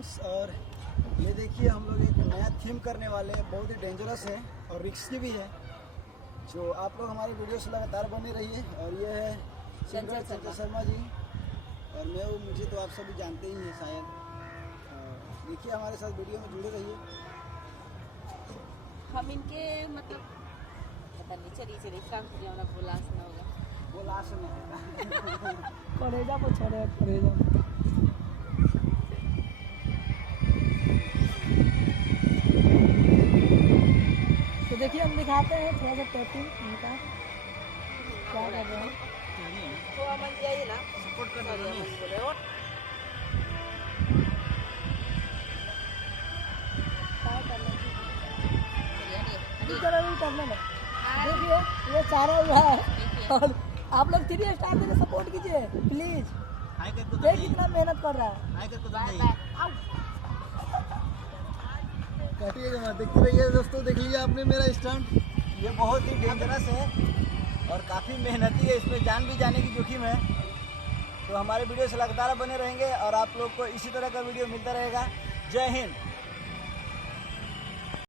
Friends, और ये देखिए हम लोग एक नया थीम करने वाले हैं, बहुत ही डेंजरस है और रिस्की भी है, जो आप लोग हमारे वीडियो से लगातार बने रहिए। और ये है चंचल शर्मा जी, और मुझे तो आप सभी जानते ही हैं शायद। देखिए हमारे साथ वीडियो में जुड़े रहिए। हम इनके मतलब पता नहीं चली काम से हमारा बोलास ना होगा, बोलास में करेजा को छोड़े करेजा। तो देखिए हम दिखाते हैं थोड़ा सा टैपिंग इनका क्या कर रहे हैं। तो अमन जी आइए ना, सपोर्ट कर रहे हैं बोले और करना है। देखिए ये सारा हुआ है, और आप लोग 3 स्टार देके सपोर्ट कीजिए प्लीज। देख कितना मेहनत कर रहा है। काटिएगा, देखते रहिए दोस्तों। देख लीजिए आपने मेरा स्टंट, ये बहुत ही डेंजरस है और काफ़ी मेहनती है, इसमें जान भी जाने की जोखिम है। तो हमारे वीडियो से लगातार बने रहेंगे और आप लोग को इसी तरह का वीडियो मिलता रहेगा। जय हिंद।